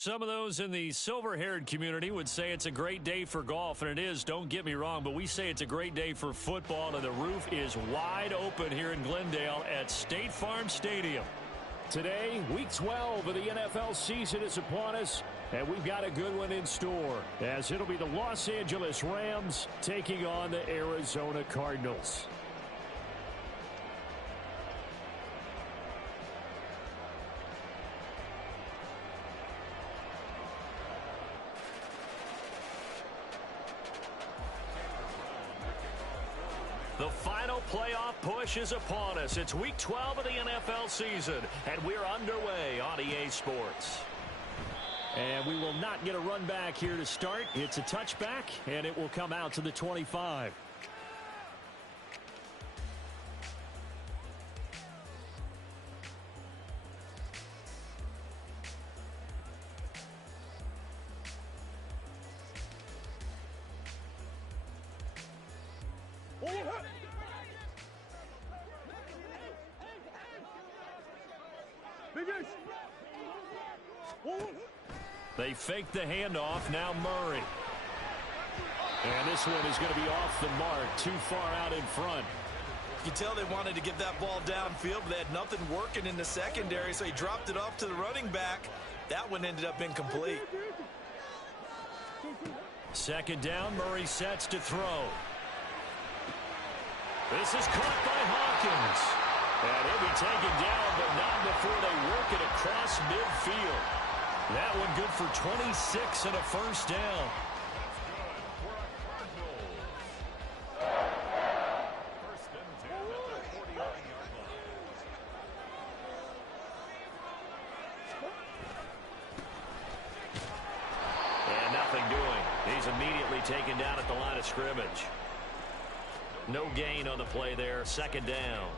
Some of those in the silver-haired community would say it's a great day for golf, and it is, don't get me wrong, but we say it's a great day for football, and the roof is wide open here in Glendale at State Farm Stadium. Today, Week 12 of the NFL season is upon us, and we've got a good one in store, as it'll be the Los Angeles Rams taking on the Arizona Cardinals. The final playoff push is upon us. It's Week 12 of the NFL season, and we're underway on EA Sports. And we will not get a run back here to start. It's a touchback, and it will come out to the 25. They fake the handoff. Now Murray. And this one is going to be off the mark, too far out in front. You can tell they wanted to get that ball downfield, but they had nothing working in the secondary, so he dropped it off to the running back. That one ended up incomplete. Second down, Murray sets to throw. This is caught by Hawkins. And he'll be taken down, but not before they work it across midfield. That one good for 26 and a first down. And nothing doing. He's immediately taken down at the line of scrimmage. No gain on the play there. Second down.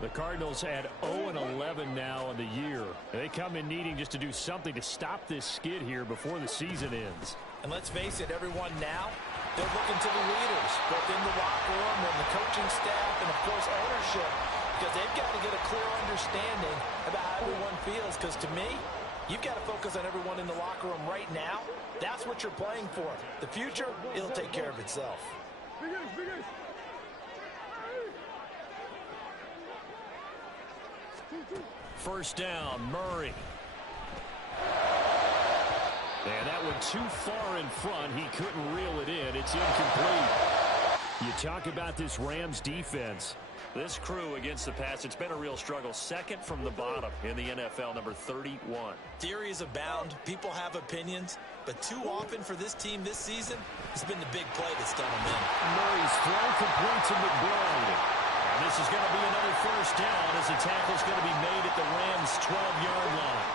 The Cardinals had 0-11 now on the year. They come in needing just to do something to stop this skid here before the season ends. And let's face it, everyone now, they're looking to the leaders, both in the locker room and the coaching staff and, of course, ownership, because they've got to get a clear understanding about how everyone feels, because to me, you've got to focus on everyone in the locker room right now. That's what you're playing for. The future, it'll take care of itself. First down, Murray. And that one too far in front. He couldn't reel it in. It's incomplete. You talk about this Rams defense. This crew against the pass, it's been a real struggle. Second from the bottom in the NFL, number 31. Theories abound. People have opinions. But too often for this team this season, it's been the big play that's done them in. Murray's throw complete to McBride. And this is going to be another first down as the tackle's going to be made at the Rams' 12-yard line.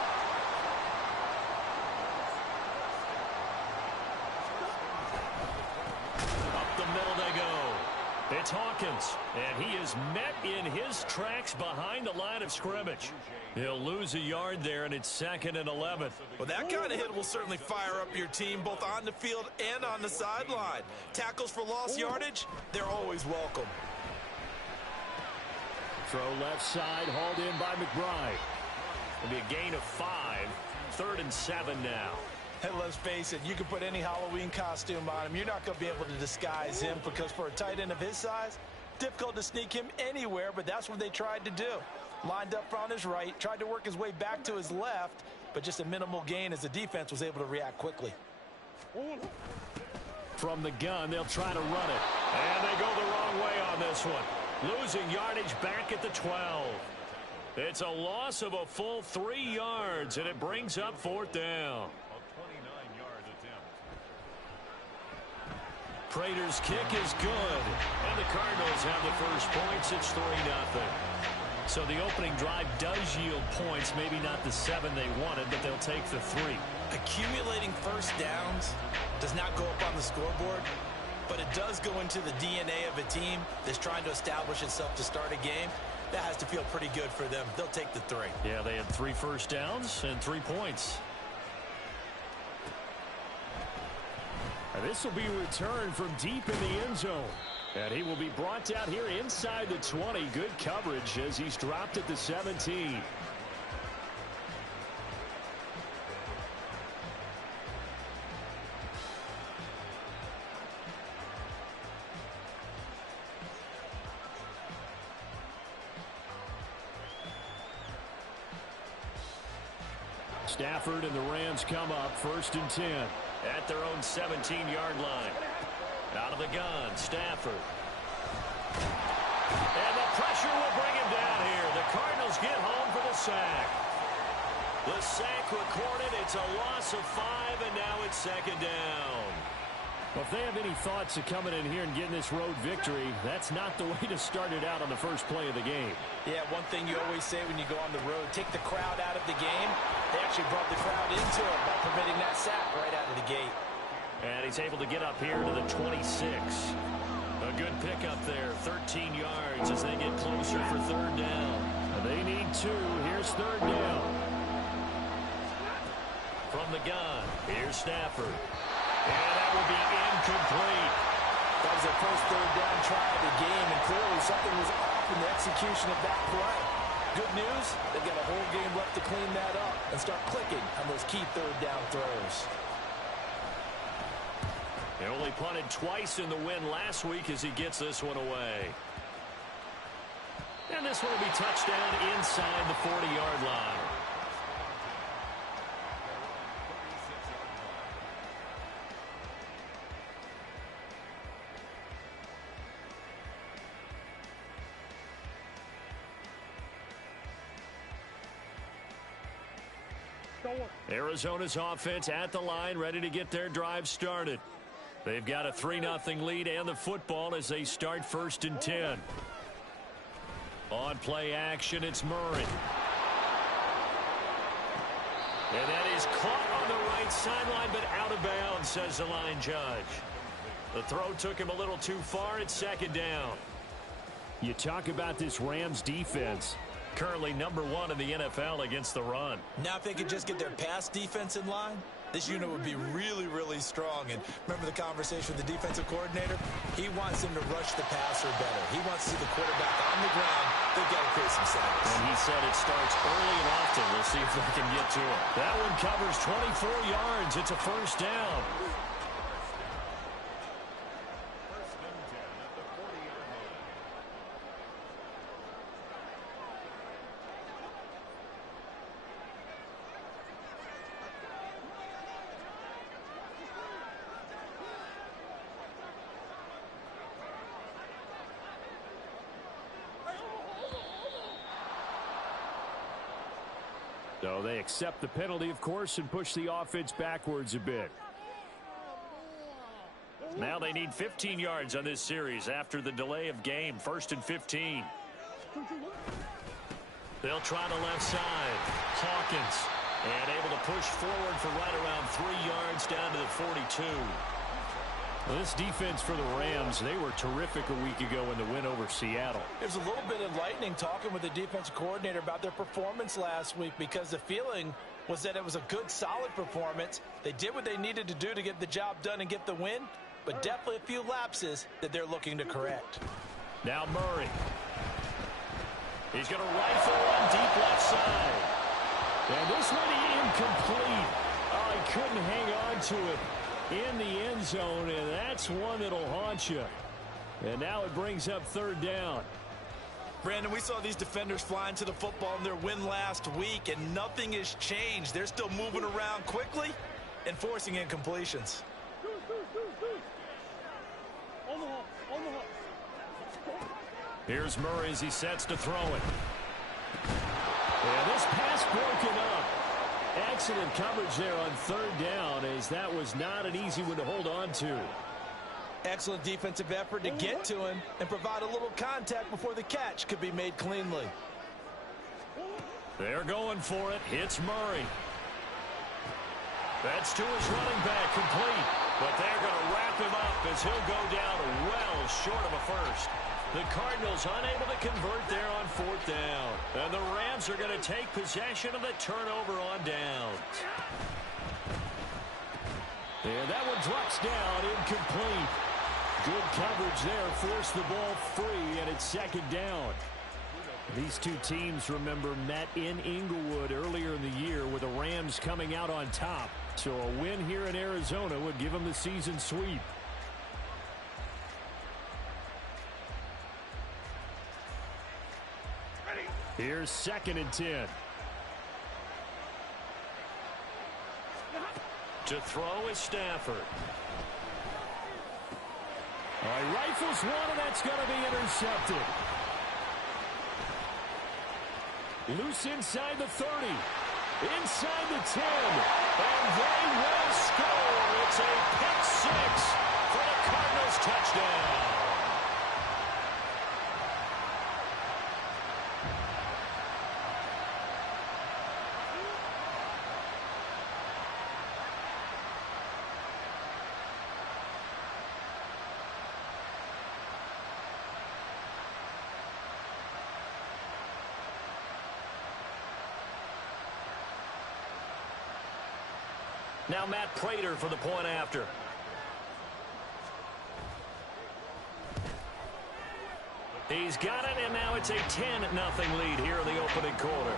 Up the middle they go. It's Hawkins, and he is met in his tracks behind the line of scrimmage. He'll lose a yard there, and it's 2nd and 11. Well, that kind of hit will certainly fire up your team both on the field and on the sideline. Tackles for lost yardage, they're always welcome. Throw left side, hauled in by McBride. It'll be a gain of 5. 3rd and 7 now. And let's face it, you can put any Halloween costume on him. You're not going to be able to disguise him because for a tight end of his size, difficult to sneak him anywhere, but that's what they tried to do. Lined up on his right, tried to work his way back to his left, but just a minimal gain as the defense was able to react quickly. From the gun, they'll try to run it. And they go the wrong way on this one. Losing yardage back at the 12. It's a loss of a full 3 yards, and it brings up 4th down. Prater's kick is good, and the Cardinals have the first points. It's 3-0. So the opening drive does yield points, maybe not the 7 they wanted, but they'll take the 3. Accumulating first downs does not go up on the scoreboard, but it does go into the DNA of a team that's trying to establish itself to start a game. That has to feel pretty good for them. They'll take the 3. Yeah, they had 3 first downs and 3 points. And this will be returned from deep in the end zone. And he will be brought down here inside the 20. Good coverage as he's dropped at the 17. Stafford and the Rams come up 1st and 10. At their own 17-yard line. Out of the gun, Stafford. And the pressure will bring him down here. The Cardinals get home for the sack. The sack recorded. It's a loss of 5, and now it's 2nd down. Well, if they have any thoughts of coming in here and getting this road victory, that's not the way to start it out on the first play of the game. Yeah, one thing you always say when you go on the road, take the crowd out of the game. They actually brought the crowd into it by permitting that sack right out of the gate. And he's able to get up here to the 26. A good pickup there, 13 yards as they get closer for 3rd down. They need 2. Here's 3rd down. From the gun, here's Stafford. And that will be incomplete. That was their first 3rd down try of the game, and clearly something was off in the execution of that play. Good news, they've got a whole game left to clean that up and start clicking on those key 3rd down throws. He only punted twice in the win last week as he gets this one away. And this one will be touchdown inside the 40-yard line. Arizona's offense at the line, ready to get their drive started. They've got a 3-0 lead and the football as they start 1st and 10. On play action, it's Murray. And that is caught on the right sideline, but out of bounds, says the line judge. The throw took him a little too far. It's 2nd down. You talk about this Rams defense. Currently number 1 in the NFL against the run. Now if they could just get their pass defense in line, this unit would be really, really strong. And remember the conversation with the defensive coordinator? He wants them to rush the passer better. He wants to see the quarterback on the ground. They've got to create some sacks. And he said it starts early and often. We'll see if they can get to it. That one covers 24 yards. It's a 1st down. So they accept the penalty, of course, and push the offense backwards a bit. Now they need 15 yards on this series after the delay of game. 1st and 15. They'll try the left side. Hawkins. And able to push forward for right around 3 yards down to the 42. Well, this defense for the Rams, they were terrific a week ago in the win over Seattle. There's a little bit enlightening talking with the defensive coordinator about their performance last week, because the feeling was that it was a good, solid performance. They did what they needed to do to get the job done and get the win, but definitely a few lapses that they're looking to correct. Now Murray. He's going to rifle one deep left side. And this one incomplete. Oh, he couldn't hang on to it in the end zone, and that's one that'll haunt you. And now it brings up 3rd down. Brandon, we saw these defenders flying to the football in their win last week, and nothing has changed. They're still moving around quickly and forcing incompletions. Here's Murray as he sets to throw it. And this pass broken up. Excellent coverage there on 3rd down, as that was not an easy one to hold on to. Excellent defensive effort to get to him and provide a little contact before the catch could be made cleanly. They're going for it. Hits Murray. That's to his running back, complete. But they're going to wrap him up as he'll go down well short of a first. The Cardinals unable to convert there on 4th down. And the Rams are going to take possession of the turnover on downs. And that one drops down, incomplete. Good coverage there, forced the ball free, and it's 2nd down. These two teams, remember, met in Inglewood earlier in the year with the Rams coming out on top. So a win here in Arizona would give them the season sweep. Here's 2nd and 10. To throw is Stafford. All right, rifles one, and that's going to be intercepted. Loose inside the 30. Inside the 10. And they will score. It's a pick six for the Cardinals touchdown. Now Matt Prater for the point after. He's got it, and now it's a 10-0 lead here in the opening quarter.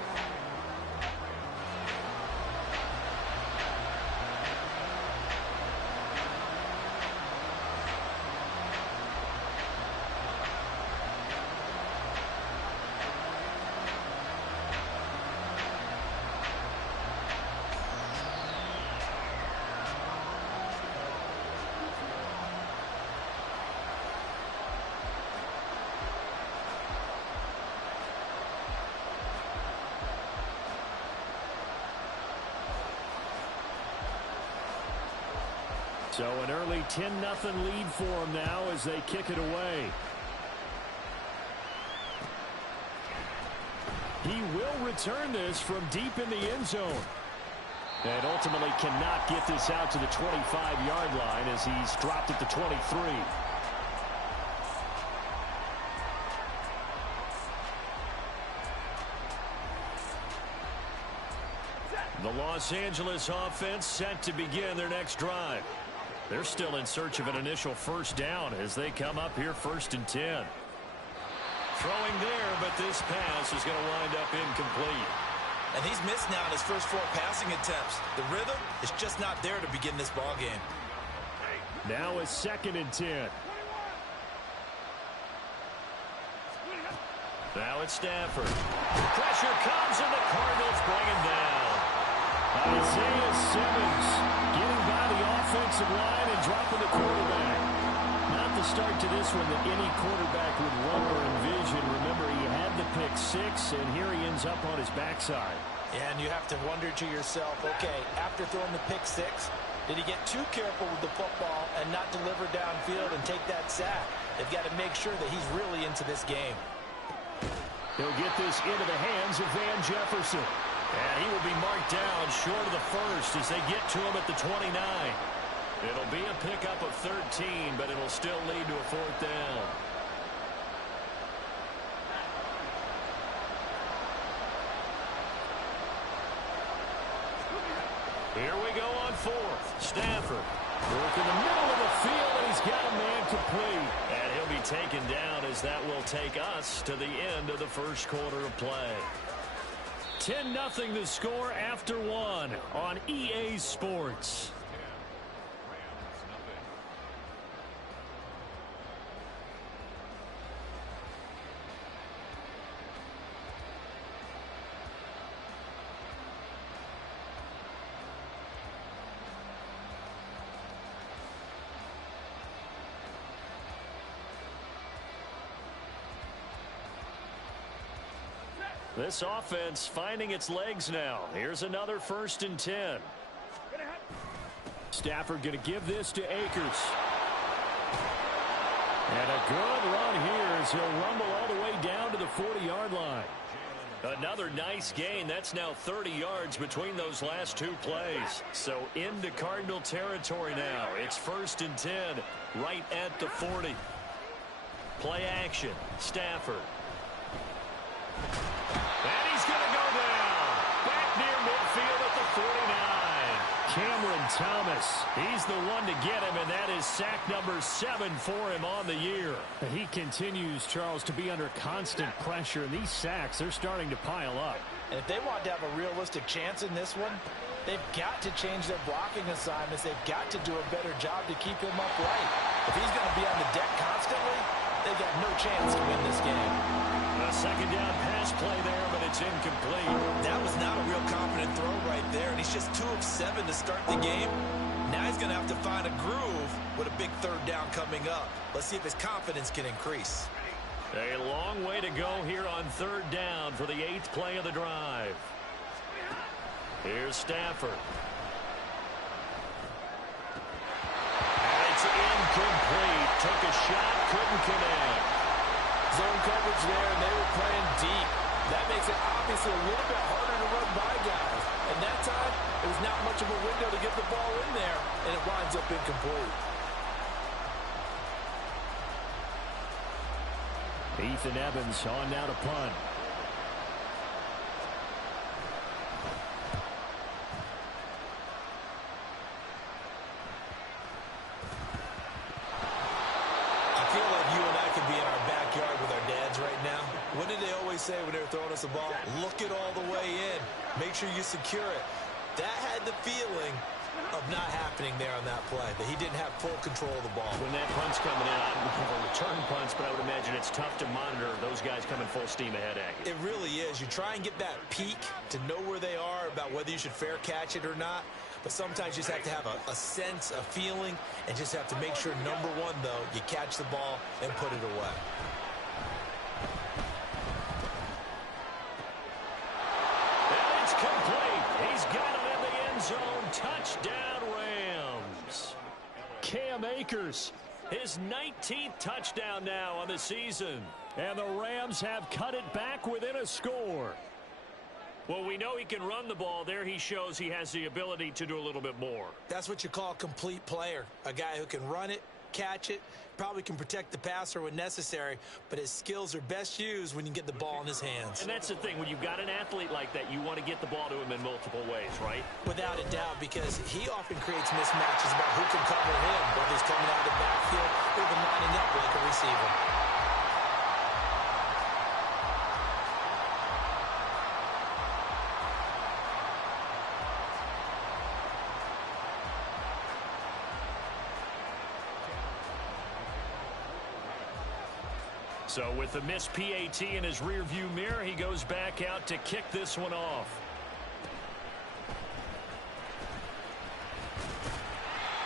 So an early 10-0 lead for them now as they kick it away. He will return this from deep in the end zone. And ultimately cannot get this out to the 25-yard line as he's dropped at the 23. The Los Angeles offense set to begin their next drive. They're still in search of an initial first down as they come up here 1st and 10. Throwing there, but this pass is going to wind up incomplete. And he's missed now on his first 4 passing attempts. The rhythm is just not there to begin this ball game. Now a 2nd and 10. Now it's Stafford. Pressure comes, and the Cardinals bring him down. Isaiah Simmons getting by the offensive line and dropping the quarterback. Not the start to this one that any quarterback would run or envision. Remember, he had the pick 6, and here he ends up on his backside. Yeah, and you have to wonder to yourself, okay, after throwing the pick 6, did he get too careful with the football and not deliver downfield and take that sack? They've got to make sure that he's really into this game. He'll get this into the hands of Van Jefferson. And he will be marked down short of the first as they get to him at the 29. It'll be a pickup of 13, but it'll still lead to a 4th down. Here we go on 4th. Stafford. Work in the middle of the field, and he's got a man complete. And he'll be taken down as that will take us to the end of the first quarter of play. 10-0 the score after 1 on EA Sports. This offense finding its legs now. Here's another 1st and 10. Stafford going to give this to Akers. And a good run here as he'll rumble all the way down to the 40-yard line. Another nice gain. That's now 30 yards between those last 2 plays. So into Cardinal territory now. It's 1st and 10 right at the 40. Play action. Stafford. And he's going to go down. Back near midfield at the 49. Cameron Thomas, he's the one to get him, and that is sack number 7 for him on the year. He continues, Charles, to be under constant pressure, and these sacks, they're starting to pile up. And if they want to have a realistic chance in this one, they've got to change their blocking assignments. They've got to do a better job to keep him upright. If he's going to be on the deck constantly, they got no chance to win this game. A second down pass play there, but it's incomplete. That was not a real confident throw right there, and he's just 2 of 7 to start the game. Now he's going to have to find a groove with a big third down coming up. Let's see if his confidence can increase. A long way to go here on third down for the 8th play of the drive. Here's Stafford. And it's incomplete. Took a shot, couldn't connect. Zone coverage there, and they were playing deep. That makes it obviously a little bit harder to run by guys. And that time, it was not much of a window to get the ball in there, and it winds up incomplete. Ethan Evans on now to punt. I feel like you and I could be in our backyard with our dads right now. What did they always say when they were throwing us a ball? Look it all the way in. Make sure you secure it. That had the feeling of not happening there on that play, that he didn't have full control of the ball. When that punt's coming in, I don't know return punts, but I would imagine it's tough to monitor those guys coming full steam ahead at you. It really is. You try and get that peek to know where they are, about whether you should fair catch it or not. But sometimes you just have to have a sense, a feeling, and just have to make sure, number one, though, you catch the ball and put it away. And it's complete. He's got it in the end zone. Touchdown, Rams. Cam Akers, His 19th touchdown now on the season. and the Rams have cut it back within a score. Well, we know he can run the ball. There he shows he has the ability to do a little bit more. That's what you call a complete player. A guy who can run it, catch it, probably can protect the passer when necessary, but his skills are best used when you get the ball in his hands. And that's the thing. When you've got an athlete like that, you want to get the ball to him in multiple ways, right? Without a doubt, because he often creates mismatches about who can cover him, whether he's coming out of the backfield or even lining up like a receiver. So with the missed PAT in his rearview mirror, he goes back out to kick this one off.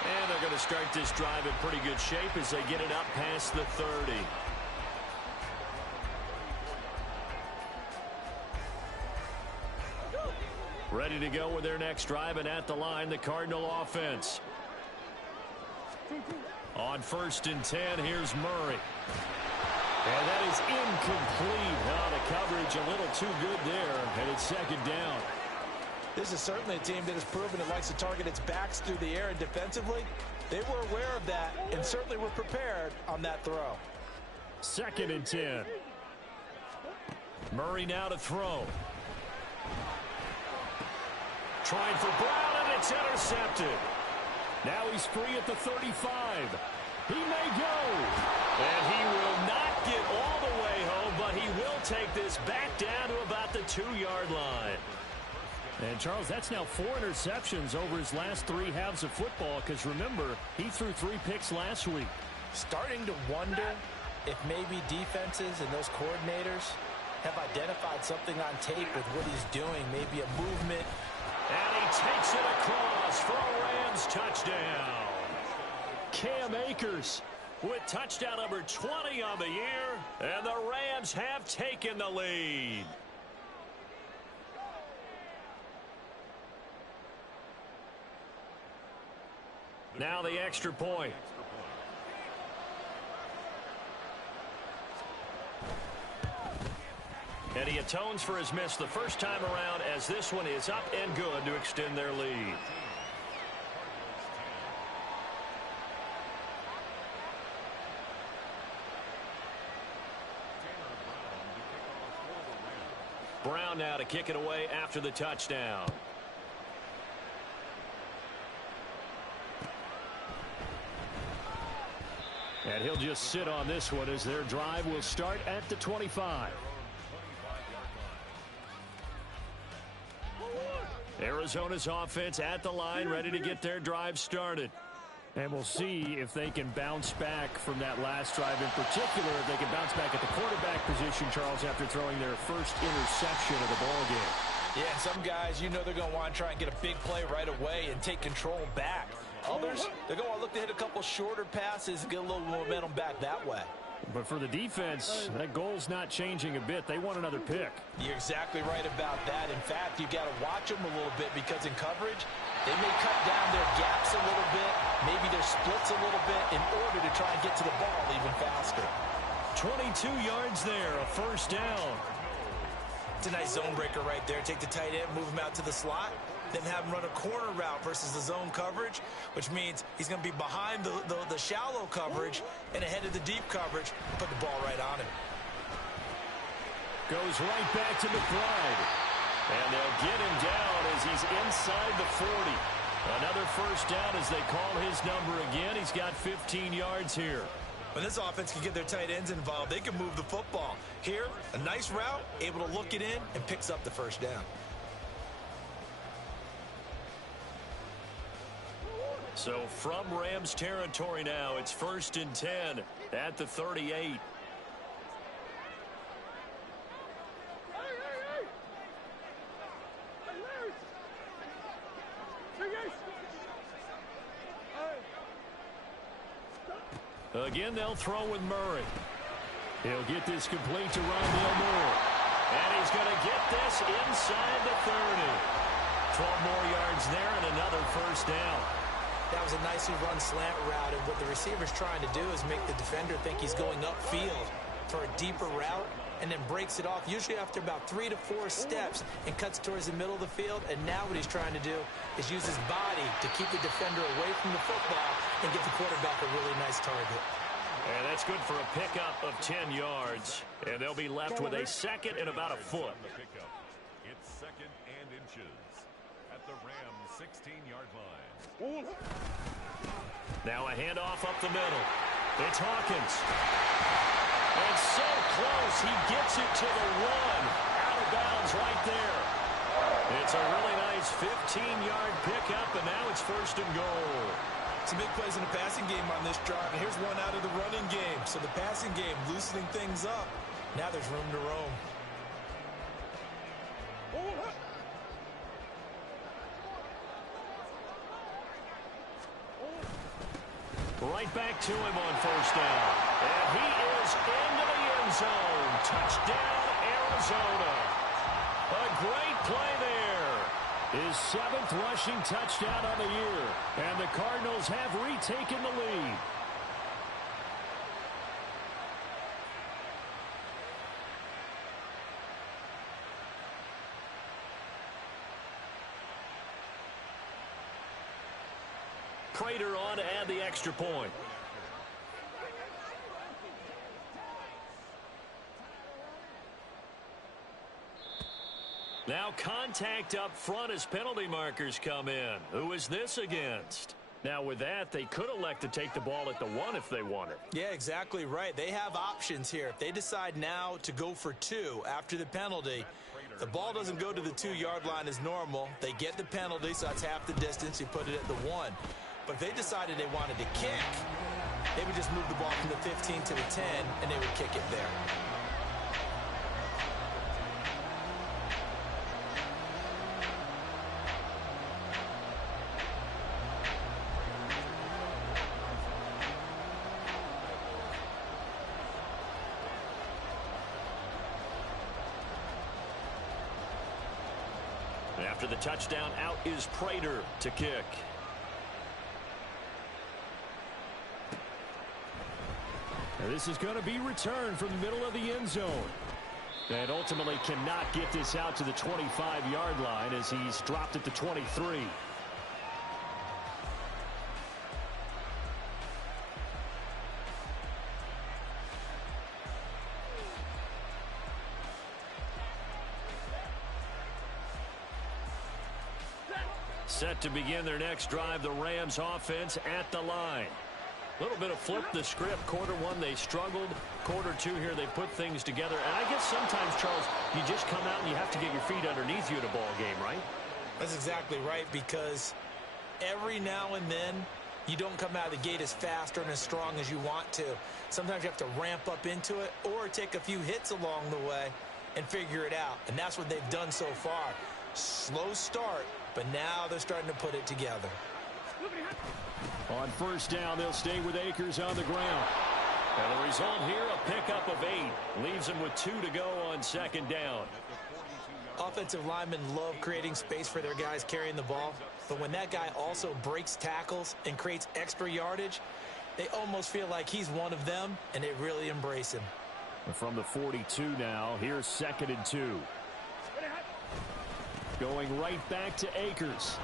And they're going to start this drive in pretty good shape as they get it up past the 30. Ready to go with their next drive, and at the line, the Cardinal offense. On 1st and 10, here's Murray. And that is incomplete. Oh, the coverage a little too good there, and it's 2nd down. This is certainly a team that has proven it likes to target its backs through the air, and defensively, they were aware of that and certainly were prepared on that throw. 2nd and 10. Murray now to throw. Trying for Brown, and it's intercepted. Now he's free at the 35. He may go. And he will not get all the way home, but he will take this back down to about the 2-yard line. And, Charles, that's now 4 interceptions over his last 3 halves of football, because, remember, he threw 3 picks last week. Starting to wonder if maybe defenses and those coordinators have identified something on tape with what he's doing, maybe a movement. And he takes it across for a Rams touchdown. Cam Akers with touchdown number 20 on the year, and the Rams have taken the lead. Now the extra point. And he atones for his miss the first time around, as this one is up and good to extend their lead. Brown now to kick it away after the touchdown. And he'll just sit on this one as their drive will start at the 25. Arizona's offense at the line, ready to get their drive started. And we'll see if they can bounce back from that last drive, in particular, if they can bounce back at the quarterback position, Charles, after throwing their first interception of the ball game. Yeah, and some guys, you know they're going to want to try and get a big play right away and take control back. Others, they're going to look to hit a couple shorter passes and get a little momentum back that way. But for the defense, that goal's not changing a bit. They want another pick. You're exactly right about that. In fact, you've got to watch them a little bit because in coverage, they may cut down their gaps a little bit, maybe their splits a little bit in order to try and get to the ball even faster. 22 yards there, a first down. It's a nice zone breaker right there. Take the tight end, move him out to the slot, then have him run a corner route versus the zone coverage, which means he's going to be behind the shallow coverage and ahead of the deep coverage. Put the ball right on him. Goes right back to McBride. And they'll get him down as he's inside the 40. Another first down as they call his number again. He's got 15 yards here. When this offense can get their tight ends involved, they can move the football. Here, a nice route, able to look it in, and picks up the first down. So from Rams territory now, it's 1st and 10 at the 38. Again, they'll throw with Murray. He'll get this complete to Rondale Moore. And he's going to get this inside the 30. 12 more yards there and another first down. That was a nicely run slant route, and what the receiver's trying to do is make the defender think he's going upfield for a deeper route and then breaks it off, usually after about 3 to 4 steps, and cuts towards the middle of the field. And now what he's trying to do is use his body to keep the defender away from the football and get the quarterback a really nice target. And that's good for a pickup of 10 yards. And they'll be left with a second and about a foot. It's 2nd and inches at the Rams' 16-yard line. Now a handoff up the middle. It's Hawkins. And so close, he gets it to the 1. Out of bounds right there. It's a really nice 15-yard pickup, and now it's 1st and goal. Some big plays in the passing game on this drive, and here's one out of the running game. So the passing game loosening things up. Now there's room to roam. Right back to him on first down. And he is into the end zone. Touchdown, Arizona. A great play there. His 7th rushing touchdown on the year. And the Cardinals have retaken the lead. Prater on to add the extra point. Now contact up front as penalty markers come in. Who is this against? Now with that, they could elect to take the ball at the 1 if they wanted. Yeah, exactly right. They have options here. If they decide now to go for 2 after the penalty, the ball doesn't go to the 2-yard line as normal. They get the penalty, so that's half the distance. You put it at the 1. But if they decided they wanted to kick, they would just move the ball from the 15 to the 10, and they would kick it there. After the touchdown, out is Prater to kick. Now this is going to be returned from the middle of the end zone. And ultimately cannot get this out to the 25-yard line as he's dropped at the 23. Set to begin their next drive, the Rams offense at the line. A little bit of flip the script. Quarter 1, they struggled. Quarter 2 here, they put things together. And I guess sometimes, Charles, you just come out and you have to get your feet underneath you in a ball game, right? That's exactly right, because every now and then You don't come out of the gate as fast or as strong as you want to. Sometimes you have to ramp up into it or take a few hits along the way and figure it out. And that's what they've done so far. Slow start, but now they're starting to put it together. On first down, they'll stay with Akers on the ground. And the result here, a pickup of 8. Leaves them with 2 to go on second down. Offensive linemen love creating space for their guys carrying the ball. But when that guy also breaks tackles and creates extra yardage, they almost feel like he's one of them, and they really embrace him. From the 42 now, here's 2nd and 2. Going right back to Akers.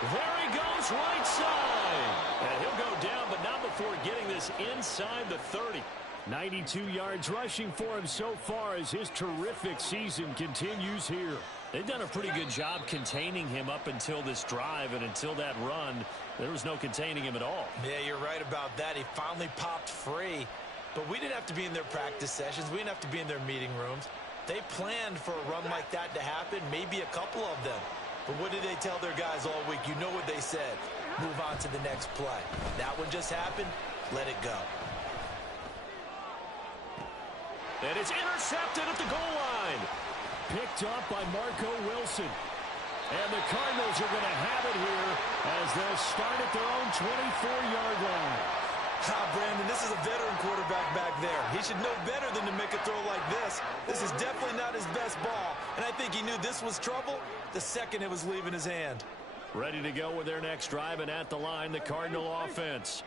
There he goes, right side. And he'll go down, but not before getting this inside the 30. 92 yards rushing for him so far as his terrific season continues here. They've done a pretty good job containing him up until this drive, and until that run, there was no containing him at all. Yeah, you're right about that. He finally popped free. But we didn't have to be in their practice sessions. We didn't have to be in their meeting rooms. They planned for a run like that to happen, maybe a couple of them. But what did they tell their guys all week? You know what they said. Move on to the next play. That one just happened. Let it go. And it's intercepted at the goal line. Picked up by Marco Wilson. And the Cardinals are going to have it here as they'll start at their own 24-yard line. Brandon, this is a veteran quarterback back there. He should know better than to make a throw like this. This is definitely not his best ball. And I think he knew this was trouble the second it was leaving his hand. Ready to go with their next drive, and at the line, the Cardinal offense.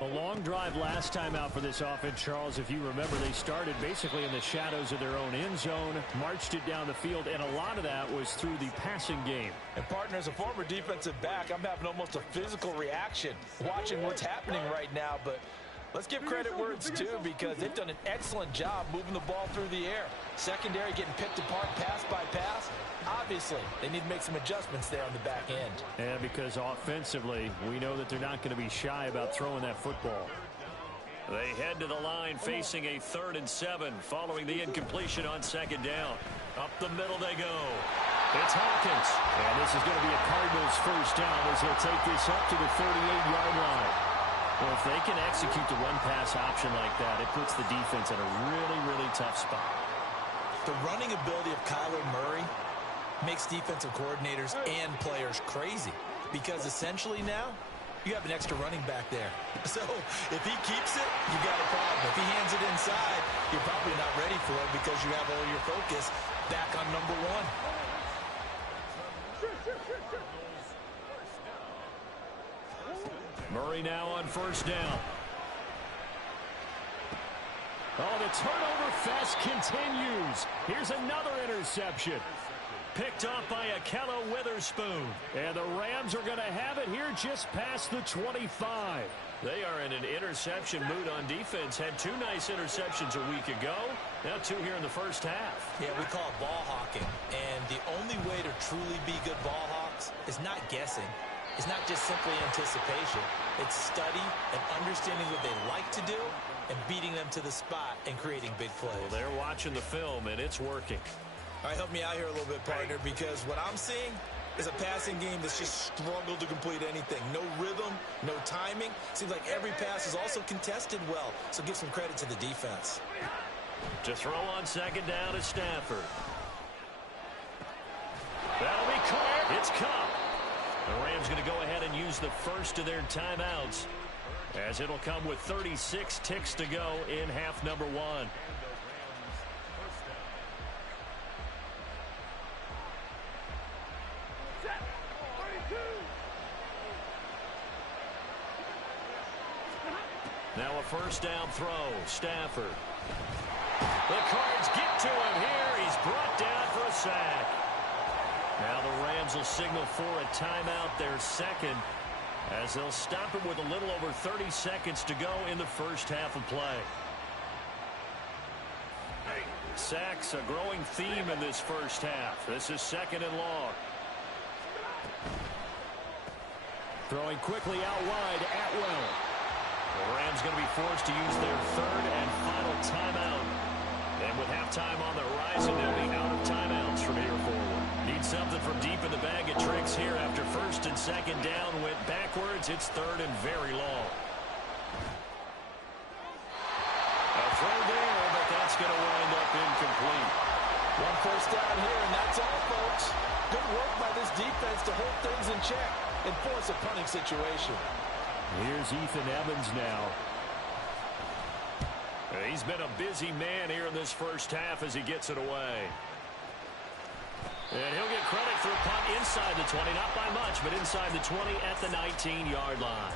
A long drive last time out for this offense, Charles. If you remember, they started basically in the shadows of their own end zone, marched it down the field, and a lot of that was through the passing game. And, partner, as a former defensive back, I'm having almost a physical reaction watching what's happening right now. But let's give credit where it's due, because they've done an excellent job moving the ball through the air. Secondary getting picked apart pass by pass. Obviously, they need to make some adjustments there on the back end. And because offensively, we know that they're not going to be shy about throwing that football. They head to the line facing a 3rd and 7 following the incompletion on second down. Up the middle they go. It's Hawkins. And this is going to be a Cardinals first down as they'll take this up to the 38-yard line. Well, if they can execute the run-pass option like that, it puts the defense in a really, really tough spot. The running ability of Kyler Murray makes defensive coordinators and players crazy, because essentially now you have an extra running back there. So if he keeps it, you got a problem. If he hands it inside, you're probably not ready for it because you have all your focus back on number 1. Murray now on first down. Oh, the turnover fest continues. Here's another interception. Picked off by Akello Witherspoon. And the Rams are going to have it here just past the 25. They are in an interception mood on defense. Had 2 nice interceptions a week ago. Now 2 here in the first half. Yeah, we call it ball hawking. And the only way to truly be good ball hawks is not guessing. It's not just simply anticipation. It's study and understanding what they like to do and beating them to the spot and creating big plays. Well, they're watching the film, and it's working. All right, help me out here a little bit, partner, because what I'm seeing is a passing game that's just struggled to complete anything. No rhythm, no timing. Seems like every pass is also contested well, so give some credit to the defense. To throw on second down is Stafford. That'll be caught. It's caught. The Rams going to go ahead and use the first of their timeouts, as it'll come with 36 ticks to go in half number 1. Now a first down throw. Stafford. The Cards get to him here. He's brought down for a sack. Now the Rams will signal for a timeout, their second, as they'll stop it with a little over 30 seconds to go in the first half of play. Sacks, a growing theme in this first half. This is 2nd and long. Throwing quickly out wide, Atwell. The Rams going to be forced to use their 3rd and final timeout. And with halftime on the horizon, they'll be out of timeouts from here forward. Need something from deep in the bag of tricks here after first first and second down went backwards. It's third and very long. A throw there, but that's going to wind up incomplete. One first down here, and that's all, folks. Good work by this defense to hold things in check and force a punting situation. Here's Ethan Evans now. He's been a busy man here in this first half as he gets it away. And he'll get credit for a punt inside the 20. Not by much, but inside the 20 at the 19-yard line.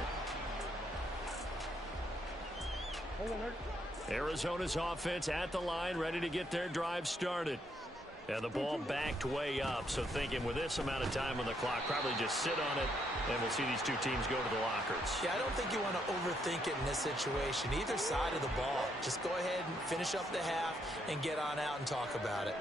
Arizona's offense at the line, ready to get their drive started. And the ball backed way up, so thinking with this amount of time on the clock, probably just sit on it, and we'll see these two teams go to the lockers. Yeah, I don't think you want to overthink it in this situation. Either side of the ball. Just go ahead and finish up the half and get on out and talk about it.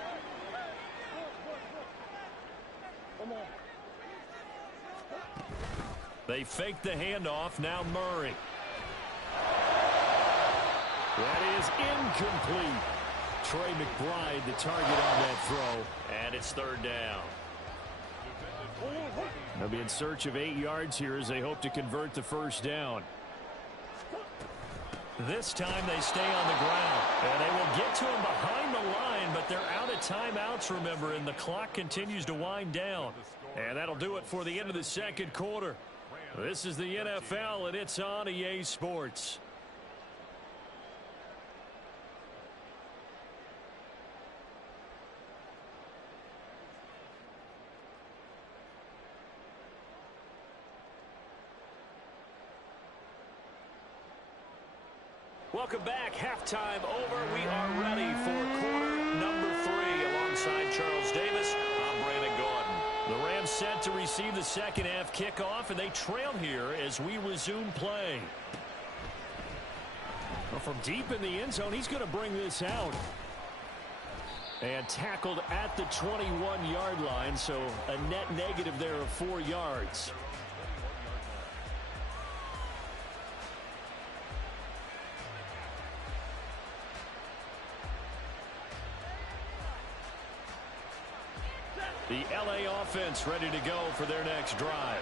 They fake the handoff. Now Murray. That is incomplete. Trey McBride, the target on that throw. And it's third down. They'll be in search of 8 yards here as they hope to convert the first down. This time they stay on the ground. And they will get to him behind the line, but they're out of timeouts, remember, and the clock continues to wind down. And that'll do it for the end of the second quarter. This is the NFL, and it's on EA Sports. Welcome back. Halftime over. We are ready for quarter number 3. Alongside Charles Davis, I'm Brandon Gordon. The Rams set to receive the second half kickoff, and they trail here as we resume play. Well, from deep in the end zone, he's going to bring this out. And tackled at the 21-yard line, so a net negative there of 4 yards. The L.A. offense ready to go for their next drive.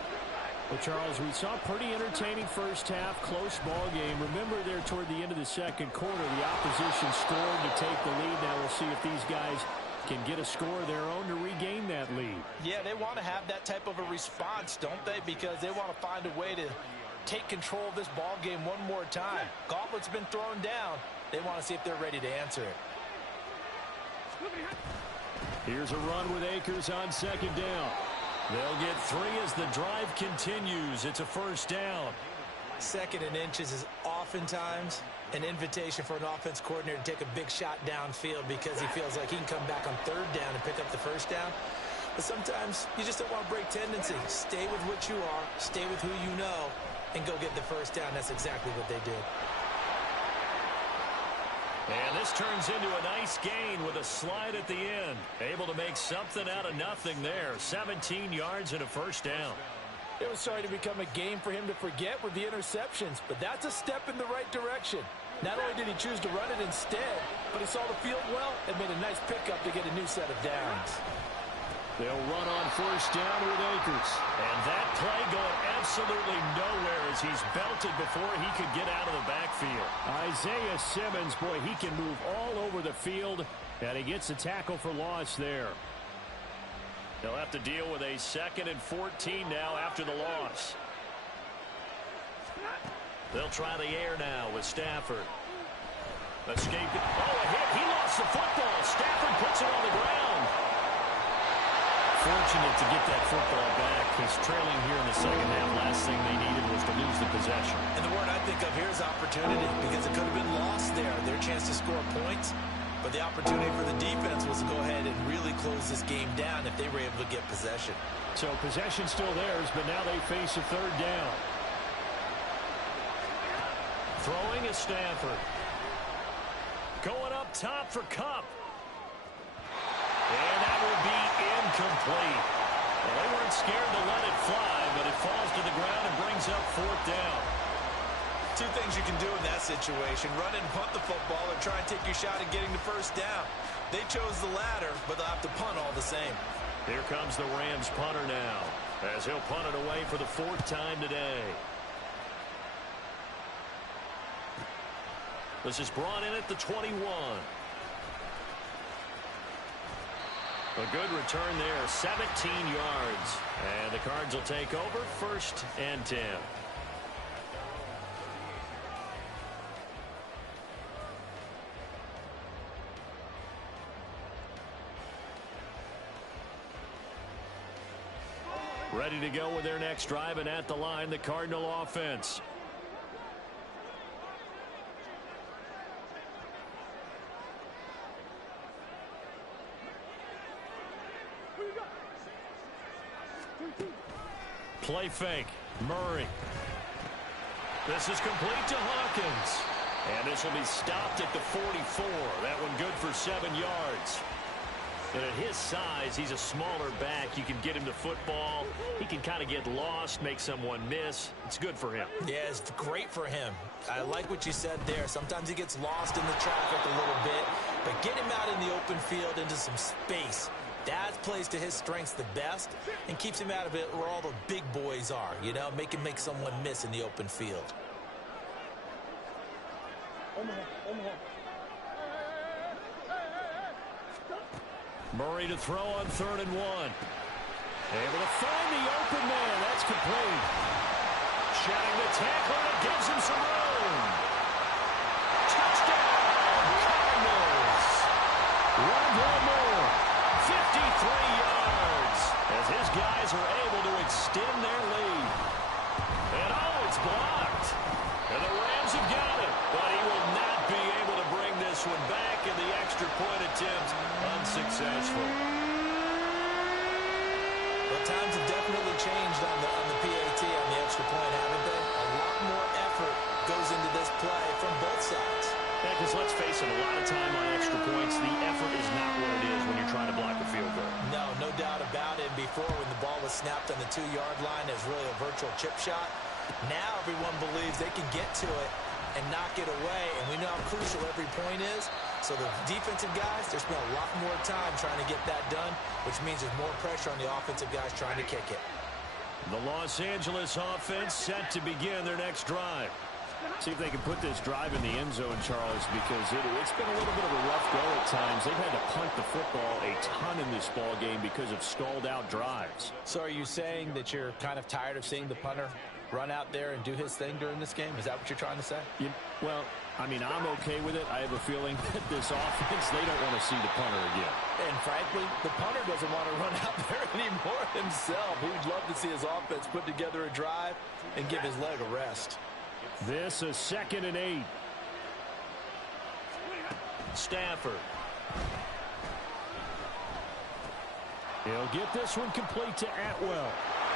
Well, Charles, we saw a pretty entertaining first half, close ball game. Remember there toward the end of the second quarter, the opposition scored to take the lead. Now we'll see if these guys can get a score of their own to regain that lead. Yeah, they want to have that type of a response, don't they? Because they want to find a way to take control of this ball game one more time. Gauntlet's been thrown down. They want to see if they're ready to answer it. Here's a run with Akers on second down. They'll get 3 as the drive continues. It's a first down. Second and inches is oftentimes an invitation for an offense coordinator to take a big shot downfield because he feels like he can come back on third down and pick up the first down. But sometimes you just don't want to break tendency. Stay with what you are, stay with who you know, and go get the first down. That's exactly what they did. And this turns into a nice gain with a slide at the end. Able to make something out of nothing there. 17 yards and a first down. It was starting to become a game for him to forget with the interceptions, but that's a step in the right direction. Not only did he choose to run it instead, but he saw the field well and made a nice pickup to get a new set of downs. They'll run on first down with Akers. And that play going absolutely nowhere as he's belted before he could get out of the backfield. Isaiah Simmons, boy, he can move all over the field, and he gets a tackle for loss there. They'll have to deal with a 2nd and 14 now after the loss. They'll try the air now with Stafford. Escape. Oh, a hit. He lost the football. Stafford puts it on the ground. Fortunate to get that football back. He's trailing here in the second half. Last thing they needed was to lose the possession. And the word I think of here is opportunity, because it could have been lost there. Their chance to score points. But the opportunity for the defense was to go ahead and really close this game down if they were able to get possession. So possession still theirs, but now they face a third down. Throwing is Stafford. Going up top for Kupp. And that will be incomplete. Well, they weren't scared to let it fly, but it falls to the ground and brings up fourth down. Two things you can do in that situation: run and punt the football, or try and take your shot at getting the first down. They chose the latter, but they'll have to punt all the same. Here comes the Rams punter now. as he'll punt it away for the 4th time today. This is brought in at the 21. A good return there, 17 yards. And the Cards will take over, 1st and 10. Ready to go with their next drive, and at the line, the Cardinal offense. Play fake. Murray. This is complete to Hawkins. And this will be stopped at the 44. That one good for 7 yards. And at his size, he's a smaller back. You can get him the football. He can kind of get lost, make someone miss. It's good for him. Yeah, it's great for him. I like what you said there. Sometimes he gets lost in the traffic a little bit. But get him out in the open field into some space. That plays to his strengths the best and keeps him out of it where all the big boys are. You know, make someone miss in the open field. Murray to throw on 3rd and 1. Able to find the open man. That's complete. Shedding the tackle, and it gives him some room. Touchdown, Cardinals. Rondell Moore, 53 yards, as his guys are able to extend their lead. And it's blocked. And the Rams have got it, but he will not be able to bring this one back, in the extra point attempt unsuccessful. Well, times have definitely changed on the PAT, on the extra point, haven't they? A lot more effort goes into this play from both sides. Yeah, because let's face it, a lot of time on extra points, the effort is not what it is when you're trying to block a field goal. No doubt about it. Before, when the ball was snapped on the 2-yard line, it was really a virtual chip shot. Now everyone believes they can get to it and knock it away, and we know how crucial every point is. So the defensive guys, they spend a lot more time trying to get that done, which means there's more pressure on the offensive guys trying to kick it. The Los Angeles offense set to begin their next drive. See if they can put this drive in the end zone, Charles, because it's been a little bit of a rough go at times. They've had to punt the football a ton in this ball game because of stalled-out drives. So are you saying that you're kind of tired of seeing the punter run out there and do his thing during this game? Is that what you're trying to say? Well, I mean, I'm okay with it. I have a feeling that this offense, they don't want to see the punter again. And frankly, the punter doesn't want to run out there anymore himself. He would love to see his offense put together a drive and give his leg a rest. This is 2nd and 8. Stafford. He'll get this one complete to Atwell.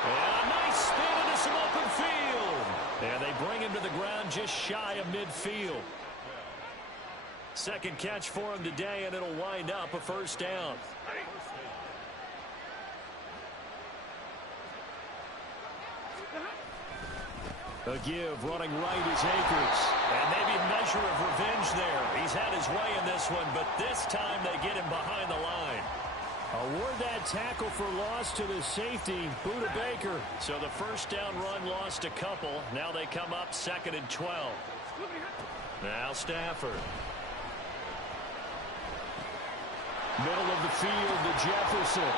And a nice spin into some open field. And they bring him to the ground just shy of midfield. Second catch for him today, and it'll wind up a 1st down. A give, running right is Akers. And maybe a measure of revenge there. He's had his way in this one, but this time they get him behind the line. Award that tackle for loss to the safety, Buda Baker. So the 1st down run lost a couple. Now they come up 2nd and 12. Now Stafford. Middle of the field to Jefferson.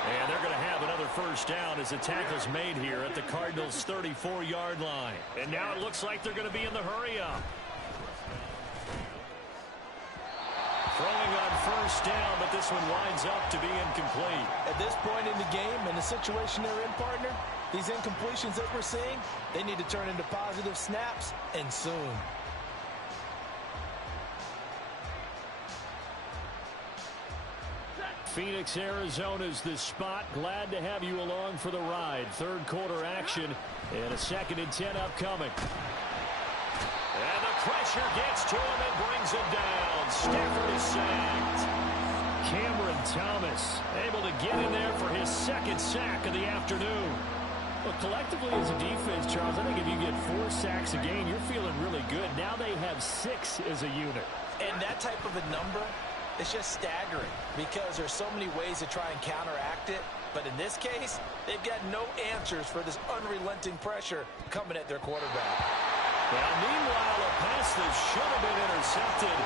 And they're going to have another 1st down as the tackle's made here at the Cardinals' 34-yard line. And now it looks like they're going to be in the hurry-up. Throwing on 1st down, but this one winds up to be incomplete. At this point in the game, in the situation they're in, partner, these incompletions that we're seeing, they need to turn into positive snaps, and soon. Phoenix, Arizona's the spot. Glad to have you along for the ride. 3rd quarter action and a 2nd and 10 upcoming. And the pressure gets to him and brings him down. Stafford is sacked. Cameron Thomas able to get in there for his 2nd sack of the afternoon. Well, collectively as a defense, Charles, I think if you get 4 sacks a game, you're feeling really good. Now they have 6 as a unit. And that type of a number, it's just staggering because there's so many ways to try and counteract it. But in this case, they've got no answers for this unrelenting pressure coming at their quarterback. Well, meanwhile, a pass that should have been intercepted,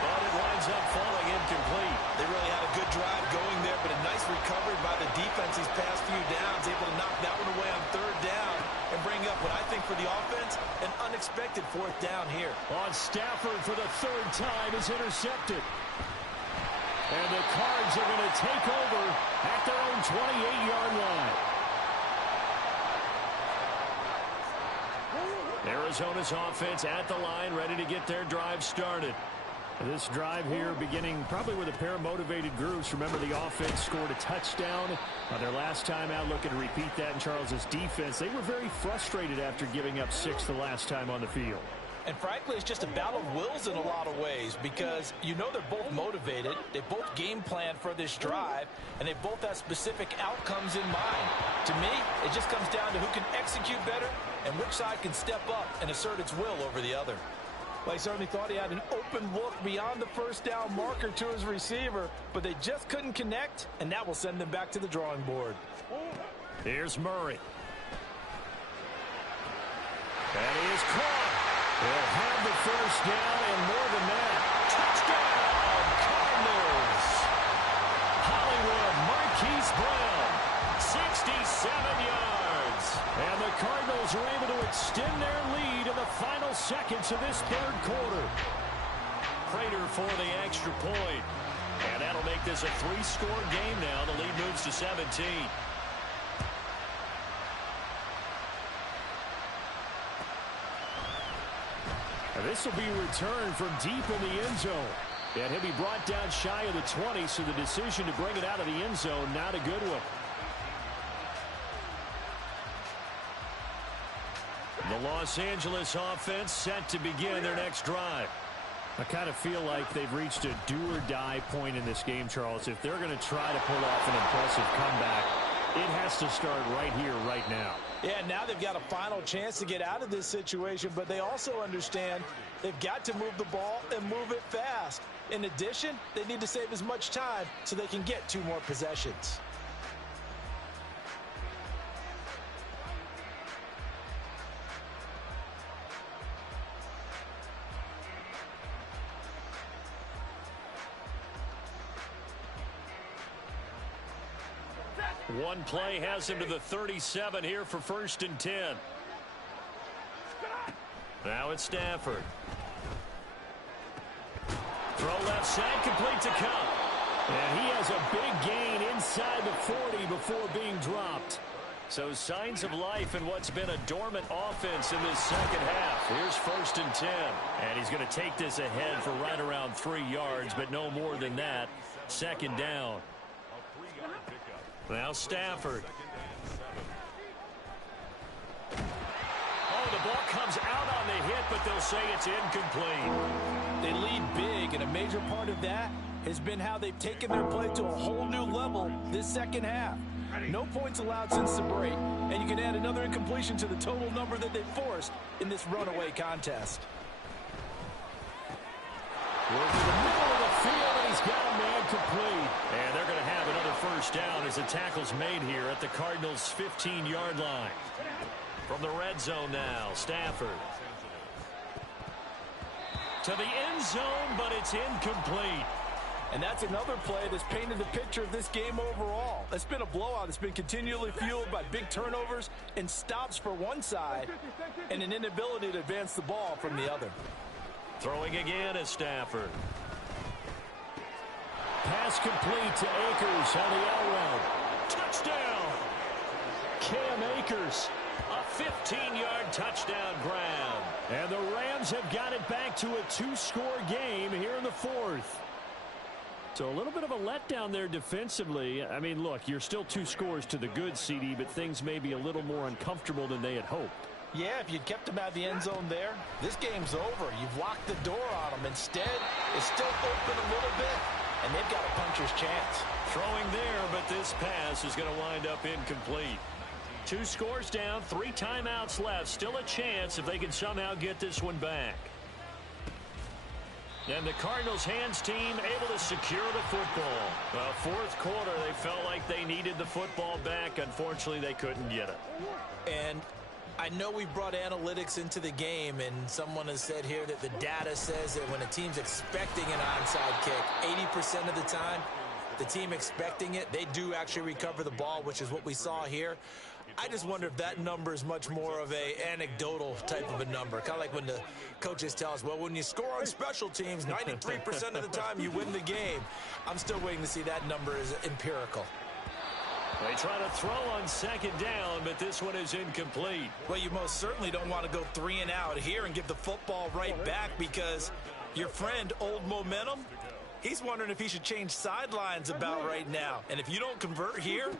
but it winds up falling incomplete. They really had a good drive going there, but a nice recovery by the defense these past few downs, able to knock that one away on third down and bring up what I think for the offense, an unexpected fourth down here. On Stafford for the third time is intercepted. And the Cards are going to take over at their own 28-yard line. Arizona's offense at the line, ready to get their drive started. This drive here beginning probably with a pair of motivated groups. Remember, the offense scored a touchdown on their last time out, looking to repeat that in Charles's defense. They were very frustrated after giving up 6 the last time on the field. And frankly, it's just a battle of wills in a lot of ways because you know they're both motivated. They both game plan for this drive, and they both have specific outcomes in mind. To me, it just comes down to who can execute better and which side can step up and assert its will over the other. Well, he certainly thought he had an open look beyond the first down marker to his receiver, but they just couldn't connect, and that will send them back to the drawing board. Here's Murray. And he is caught. They'll have the first down and more than that. Touchdown, Cardinals. Hollywood Marquise Brown, 67 yards. And the Cardinals are able to extend their lead in the final seconds of this third quarter. Prater for the extra point. And that'll make this a 3-score game now. The lead moves to 17. This will be returned from deep in the end zone. And he'll be brought down shy of the 20, so the decision to bring it out of the end zone, not a good one. The Los Angeles offense set to begin their next drive. I kind of feel like they've reached a do-or-die point in this game, Charles. If they're going to try to pull off an impressive comeback, it has to start right here, right now. Yeah, now they've got a final chance to get out of this situation, but they also understand they've got to move the ball and move it fast. In addition, they need to save as much time so they can get 2 more possessions. One play has him to the 37 here for 1st and 10. Now it's Stafford. Throw left side, complete to Cup. And he has a big gain inside the 40 before being dropped. So signs of life in what's been a dormant offense in this second half. Here's 1st and 10. And he's going to take this ahead for right around 3 yards, but no more than that. 2nd down. Now Stafford. Oh, the ball comes out on the hit, but they'll say it's incomplete. They lead big, and a major part of that has been how they've taken their play to a whole new level this second half. No points allowed since the break, and you can add another incompletion to the total number that they forced in this runaway contest. Over the middle of the field, and he's got a man complete. And they're going to have another first down as the tackle's made here at the Cardinals' 15-yard line. From the red zone now, Stafford. To the end zone, but it's incomplete. And that's another play that's painted the picture of this game overall. It's been a blowout. It's been continually fueled by big turnovers and stops for one side and an inability to advance the ball from the other. Throwing again is Stafford. Pass complete to Akers on the out route. Touchdown! Cam Akers. A 15-yard touchdown grab. And the Rams have got it back to a 2-score game here in the 4th. So a little bit of a letdown there defensively. I mean, look, you're still 2 scores to the good, CD, but things may be a little more uncomfortable than they had hoped. Yeah, if you'd kept them out of the end zone there, this game's over. You've locked the door on them. Instead, it's still open a little bit, and they've got a puncher's chance. Throwing there, but this pass is going to wind up incomplete. 2 scores down, 3 timeouts left. Still a chance if they can somehow get this one back. And the Cardinals hands team able to secure the football. Fourth quarter, they felt like they needed the football back. Unfortunately, they couldn't get it. And I know we brought analytics into the game, and someone has said here that the data says that when a team's expecting an onside kick, 80% of the time, the team expecting it, they do actually recover the ball, which is what we saw here. I just wonder if that number is much more of a anecdotal type of a number. Kind of like when the coaches tell us, well, when you score on special teams, 93% of the time you win the game. I'm still waiting to see that number is empirical. They try to throw on second down, but this one is incomplete. Well, you most certainly don't want to go 3 and out here and give the football right back, because your friend, Old Momentum, he's wondering if he should change sidelines about right now. And if you don't convert here,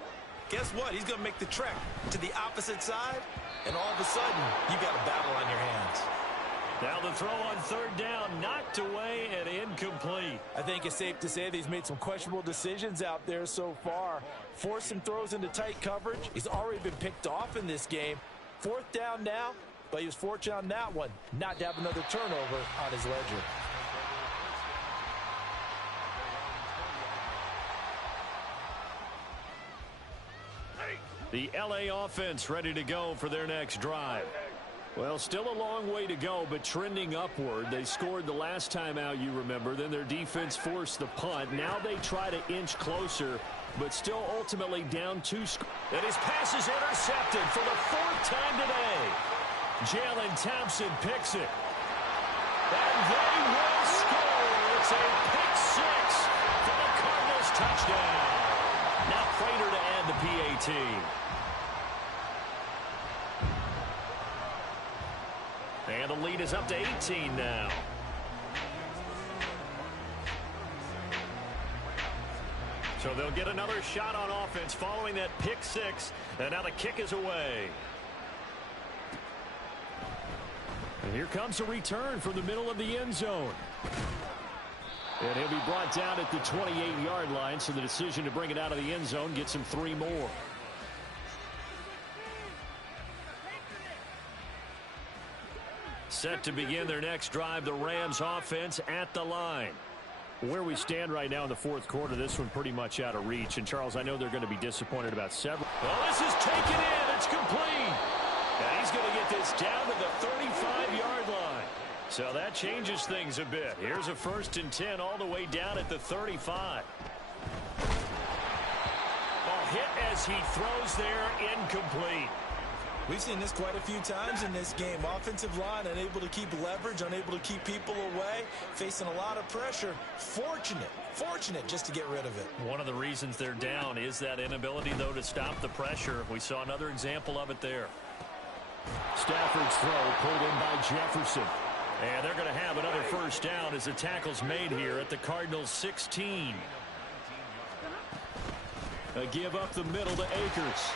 guess what? He's going to make the trek to the opposite side, and all of a sudden, you got a battle on your hands. Now the throw on third down, knocked away and incomplete. I think it's safe to say that he's made some questionable decisions out there so far. Forcing throws into tight coverage. He's already been picked off in this game. Fourth down now, but he was fortunate on that one not to have another turnover on his ledger. The LA offense ready to go for their next drive. Well, still a long way to go, but trending upward. They scored the last time out, you remember. Then their defense forced the punt. Now they try to inch closer, but still ultimately down 2 scores. And his pass is intercepted for the 4th time today. Jalen Thompson picks it. And they will score. It's a pick 6 for the Cardinals touchdown. Now Prater to add the PAT. And the lead is up to 18 now. So they'll get another shot on offense following that pick 6. And now the kick is away. And here comes a return from the middle of the end zone. And he'll be brought down at the 28-yard line, so the decision to bring it out of the end zone gets him 3 more. Set to begin their next drive, the Rams offense at the line. Where we stand right now in the fourth quarter, this one pretty much out of reach. And, Charles, I know they're going to be disappointed about several. Well, this is taken in. It's complete. And he's going to get this down to the 35-yard line. So that changes things a bit. Here's a 1st and 10 all the way down at the 35. Ball hit as he throws there, incomplete. We've seen this quite a few times in this game. Offensive line unable to keep leverage, unable to keep people away, facing a lot of pressure. Fortunate just to get rid of it. One of the reasons they're down is that inability, though, to stop the pressure. We saw another example of it there. Stafford's throw pulled in by Jefferson. And they're going to have another 1st down as the tackle's made here at the Cardinals 16. A give up the middle to Akers.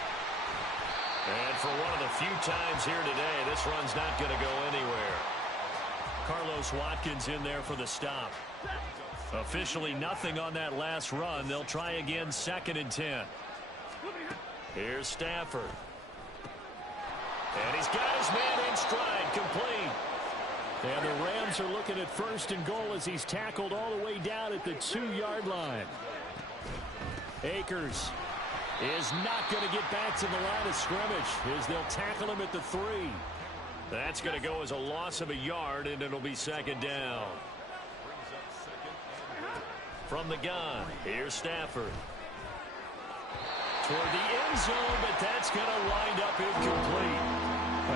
And for one of the few times here today, this run's not going to go anywhere. Carlos Watkins in there for the stop. Officially nothing on that last run. They'll try again, 2nd and 10. Here's Stafford. And he's got his man in stride, complete. And the Rams are looking at 1st and goal as he's tackled all the way down at the 2-yard line. Akers is not going to get back to the line of scrimmage as they'll tackle him at the 3. That's going to go as a loss of a yard, and it'll be 2nd down. From the gun, here's Stafford. Toward the end zone, but that's going to wind up incomplete.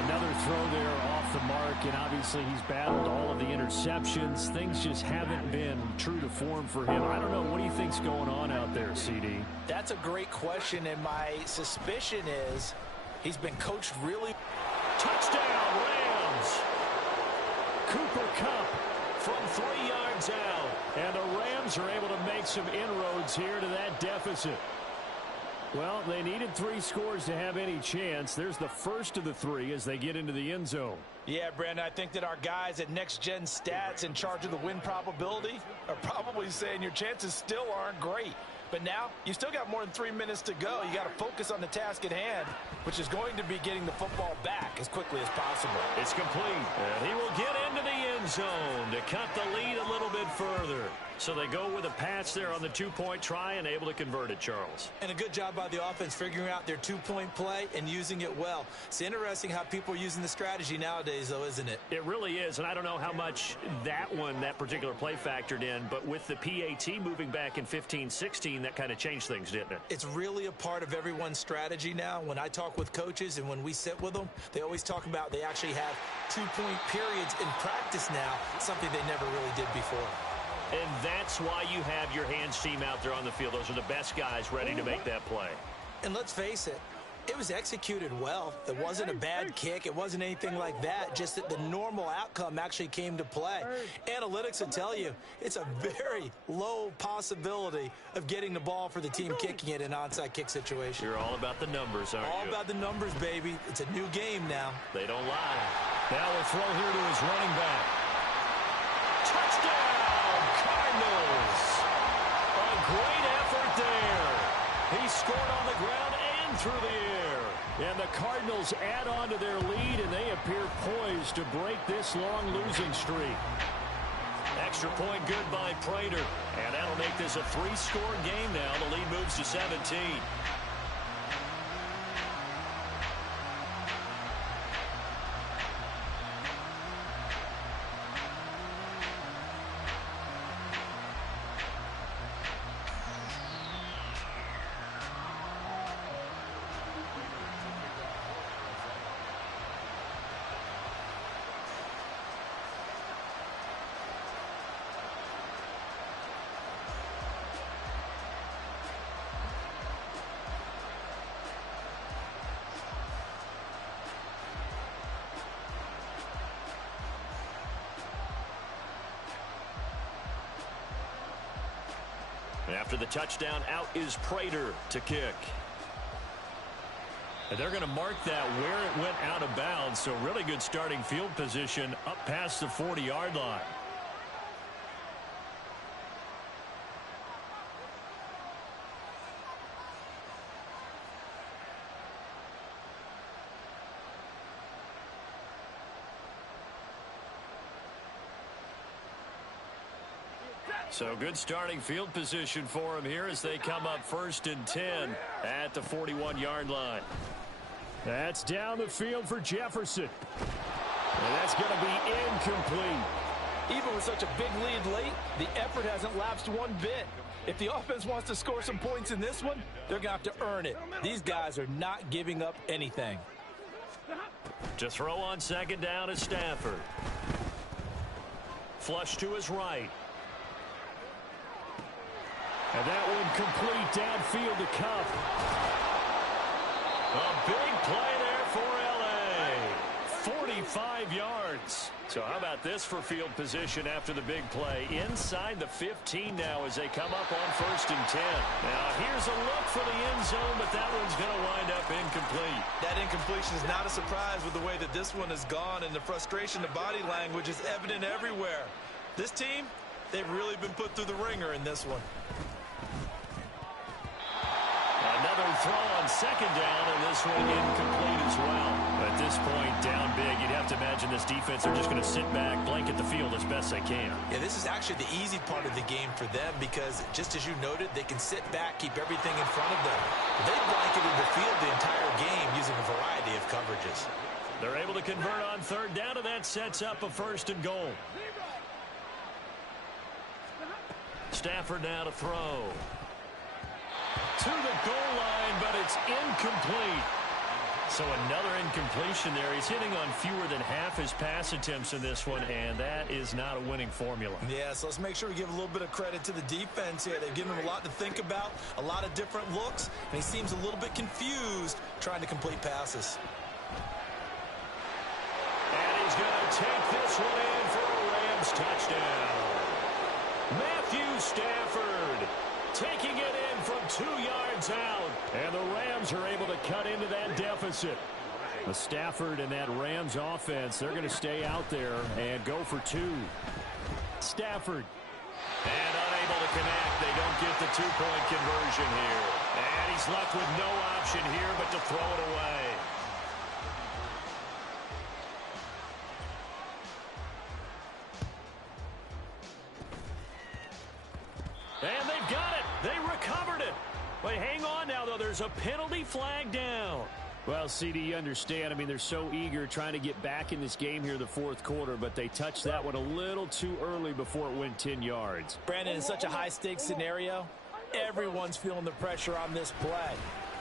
Another throw there off the mark, and obviously he's battled all of the interceptions. Things just haven't been true to form for him. I don't know. What do you think's going on out there, CD? That's a great question, and my suspicion is he's been coached really. Touchdown, Rams! Cooper Kupp from 3 yards out. And the Rams are able to make some inroads here to that deficit. Well, they needed 3 scores to have any chance. There's the first of the 3 as they get into the end zone. Yeah, Brandon, I think that our guys at Next Gen Stats in charge of the win probability are probably saying your chances still aren't great. But now, you still got more than 3 minutes to go. You got to focus on the task at hand, which is going to be getting the football back as quickly as possible. It's complete. And he will get into the end zone to cut the lead a little bit further. So they go with a pass there on the two-point try and able to convert it, Charles. And a good job by the offense figuring out their two-point play and using it well. It's interesting how people are using the strategy nowadays, though, isn't it? It really is, and I don't know how much that particular play factored in, but with the PAT moving back in 15-16, that kind of changed things, didn't it? It's really a part of everyone's strategy now. When I talk with coaches and when we sit with them, they always talk about they actually have two-point periods in practice now, something they never really did before. And that's why you have your hands team out there on the field. Those are the best guys ready to make that play. And let's face it, it was executed well. It wasn't a bad kick. It wasn't anything like that. Just that the normal outcome actually came to play. Analytics will tell you it's a very low possibility of getting the ball for the team kicking it in an onside kick situation. You're all about the numbers, aren't you? All about the numbers, baby. It's a new game now. They don't lie. Now we'll throw here to his running back. Touchdown! Cardinals. A great effort there. He scored on the ground and through the air. And the Cardinals add on to their lead, and they appear poised to break this long losing streak. Extra point good by Prater. And that'll make this a 3-score game now. The lead moves to 17. After the touchdown, out is Prater to kick. And they're going to mark that where it went out of bounds, so really good starting field position up past the 40-yard line. So good starting field position for him here as they come up 1st and 10 at the 41-yard line. That's down the field for Jefferson. And that's going to be incomplete. Even with such a big lead late, the effort hasn't lapsed one bit. If the offense wants to score some points in this one, they're going to have to earn it. These guys are not giving up anything. To throw on 2nd down is Stafford. Flush to his right. And that one complete downfield to Cup. A big play there for L.A. 45 yards. So how about this for field position after the big play? Inside the 15 now as they come up on 1st and 10. Now here's a look for the end zone, but that one's going to wind up incomplete. That incompletion is not a surprise with the way that this one has gone, and the frustration, the body language is evident everywhere. This team, they've really been put through the ringer in this one. Another throw on 2nd down, and this one incomplete as well. At this point, down big, you'd have to imagine this defense are just going to sit back, blanket the field as best they can. Yeah, this is actually the easy part of the game for them because, just as you noted, they can sit back, keep everything in front of them. They've blanketed the field the entire game using a variety of coverages. They're able to convert on 3rd down, and that sets up a 1st and goal. Stafford now to throw. To the goal line, but it's incomplete. So another incompletion there. He's hitting on fewer than half his pass attempts in this one, and that is not a winning formula. Yeah, so let's make sure we give a little bit of credit to the defense here. They've given him a lot to think about, a lot of different looks, and he seems a little bit confused trying to complete passes. And he's going to take this one in for a Rams touchdown. Matthew Stafford taking it in from 2 yards out. And the Rams are able to cut into that deficit. The Stafford and that Rams offense, they're going to stay out there and go for 2. Stafford. And unable to connect. They don't get the two-point conversion here. And he's left with no option here but to throw it away. And they've got it. They recovered it. But hang on now, though. There's a penalty flag down. Well, CD, you understand. I mean, they're so eager trying to get back in this game here in the fourth quarter, but they touched that one a little too early before it went 10 yards. Brandon, in such a high-stakes scenario, everyone's feeling the pressure on this play.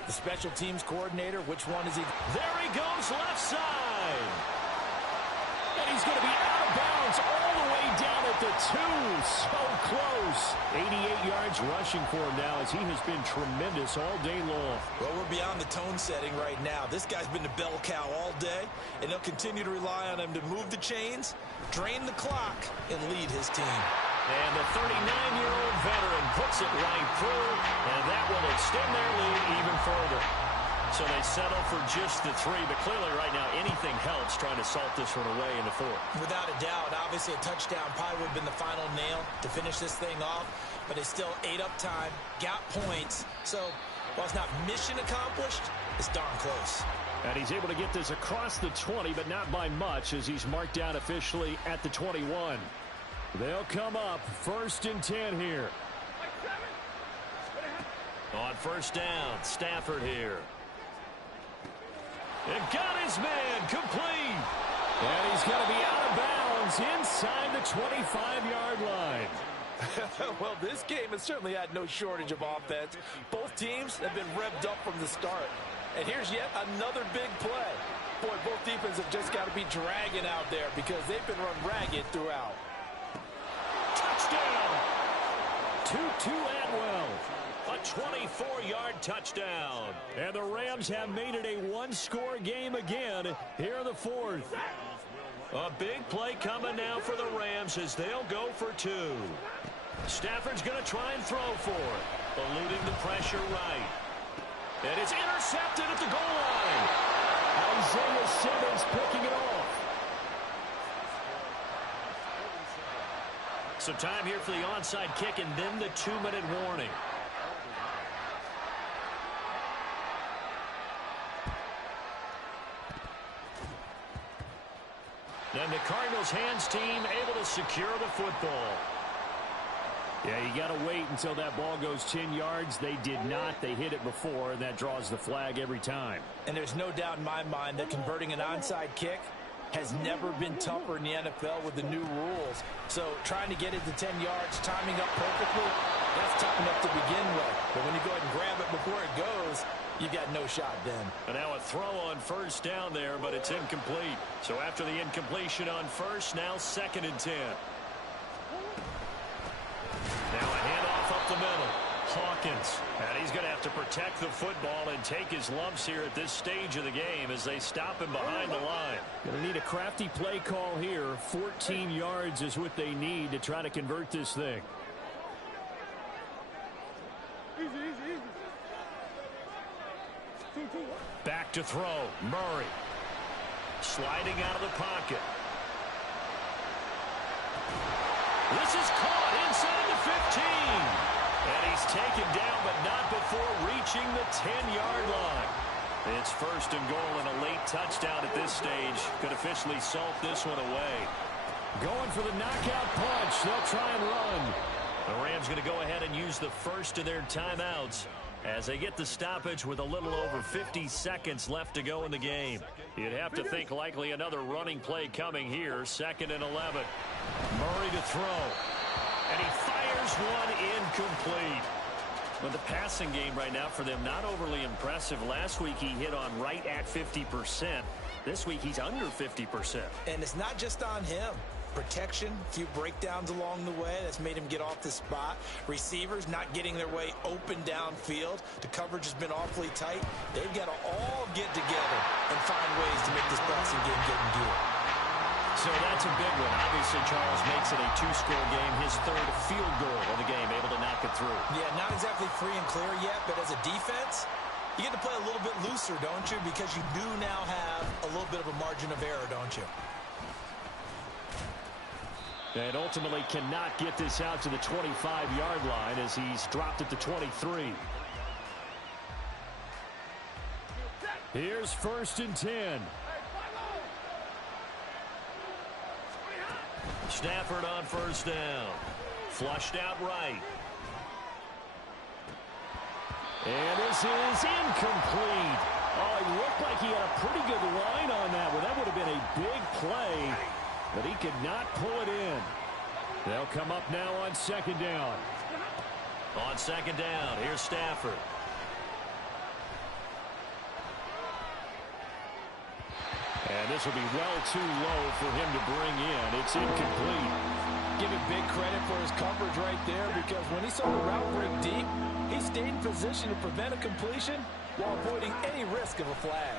The special teams coordinator, which one is he? There he goes, left side. And he's going to be out of bounds all the way down at the 2. So close. 88 yards rushing for him now as he has been tremendous all day long. Well, we're beyond the tone setting right now. This guy's been the bell cow all day, and they'll continue to rely on him to move the chains, drain the clock, and lead his team. And the 39-year-old veteran puts it right through, and that will extend their lead even further. So they settle for just the 3, but clearly right now anything helps trying to salt this one away in the 4th. Without a doubt, obviously a touchdown probably would have been the final nail to finish this thing off, but they still ate up time, got points. So while it's not mission accomplished, it's darn close. And he's able to get this across the 20, but not by much as he's marked down officially at the 21. They'll come up 1st and 10 here. On first down, Stafford here. And got his man complete. And he's going to be out of bounds inside the 25-yard line. Well, this game has certainly had no shortage of offense. Both teams have been revved up from the start. And here's yet another big play. Boy, both defenses have just got to be dragging out there because they've been run ragged throughout. Touchdown! Tutu Atwell. A 24-yard touchdown. And the Rams have made it a one-score game again here in the 4th. A big play coming now for the Rams as they'll go for 2. Stafford's going to try and throw for it. Eluding the pressure right. And it's intercepted at the goal line. Isaiah Simmons picking it off. So time here for the onside kick and then the 2-minute warning. And the Cardinals hands team able to secure the football. Yeah, you got to wait until that ball goes 10 yards. They did not. They hit it before, and that draws the flag every time. And there's no doubt in my mind that converting an onside kick has never been tougher in the NFL with the new rules. So trying to get it to 10 yards, timing up perfectly, that's tough enough to begin with. But when you go ahead and grab it before it goes, you got no shot then. And now a throw on first down there, but it's incomplete. So after the incompletion on first, now 2nd and 10. Now a handoff up the middle. Hawkins. And he's going to have to protect the football and take his lumps here at this stage of the game as they stop him behind the line. Going to need a crafty play call here. 14 yards is what they need to try to convert this thing. Back to throw. Murray. Sliding out of the pocket. This is caught inside the 15. And he's taken down, but not before reaching the 10-yard line. It's 1st and goal and a late touchdown at this stage. Could officially salt this one away. Going for the knockout punch. They'll try and run. The Rams going to go ahead and use the first of their timeouts as they get the stoppage with a little over 50 seconds left to go in the game. You'd have to think likely another running play coming here. 2nd and 11. Murray to throw. And he fires one incomplete. But the passing game right now for them, not overly impressive. Last week he hit on right at 50%. This week he's under 50%. And it's not just on him. Protection, a few breakdowns along the way. That's made him get off the spot. Receivers not getting their way open downfield. The coverage has been awfully tight. They've got to all get together and find ways to make this passing game get in gear. So that's a big one. Obviously, Charles makes it a 2-score game. His 3rd field goal of the game, able to knock it through. Yeah, not exactly free and clear yet, but as a defense, you get to play a little bit looser, don't you? Because you do now have a little bit of a margin of error, don't you? And ultimately cannot get this out to the 25-yard line as he's dropped it to 23. Here's 1st and 10. Stafford on 1st down. Flushed out right. And this is incomplete. Oh, he looked like he had a pretty good line on that one. That would have been a big play, but he could not pull it in. They'll come up now on 2nd down. On 2nd down, here's Stafford. And this will be well too low for him to bring in. It's incomplete. Give him big credit for his coverage right there, because when he saw the route break deep, he stayed in position to prevent a completion while avoiding any risk of a flag.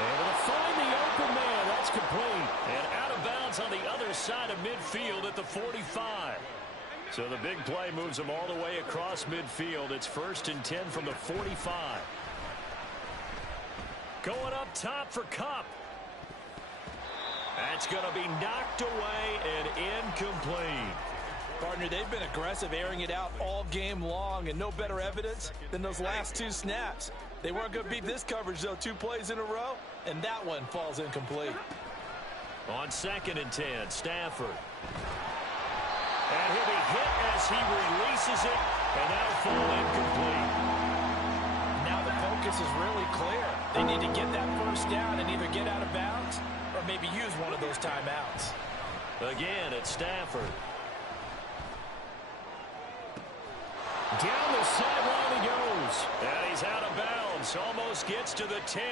Able to find the open man. That's complete. And out of bounds on the other side of midfield at the 45. So the big play moves them all the way across midfield. It's 1st and 10 from the 45. Going up top for Kupp. That's going to be knocked away and incomplete. Partner, they've been aggressive, airing it out all game long, and no better evidence than those last 2 snaps. They weren't going to beat this coverage, though, 2 plays in a row, and that one falls incomplete. On 2nd and 10, Stafford. And he'll be hit as he releases it, and that'll fall incomplete. Now the focus is really clear. They need to get that 1st down and either get out of bounds or maybe use one of those timeouts. Again, it's Stafford. Down the sideline he goes. And he's out of bounds. Almost gets to the 10.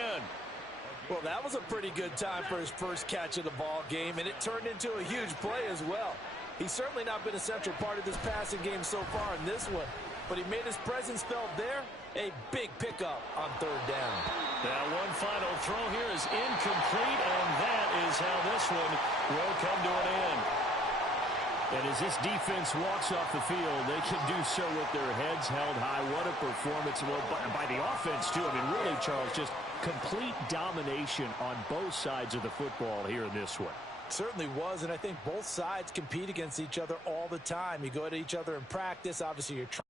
Well, that was a pretty good time for his first catch of the ball game, and it turned into a huge play as well. He's certainly not been a central part of this passing game so far in this one, but he made his presence felt there. A big pickup on 3rd down. That one final throw here is incomplete, and that is how this one will come to an end. And as this defense walks off the field, they can do so with their heads held high. What a performance. Well, by the offense, too. I mean, really, Charles, just complete domination on both sides of the football here in this one. Certainly was, and I think both sides compete against each other all the time. You go at each other in practice. Obviously, you're trying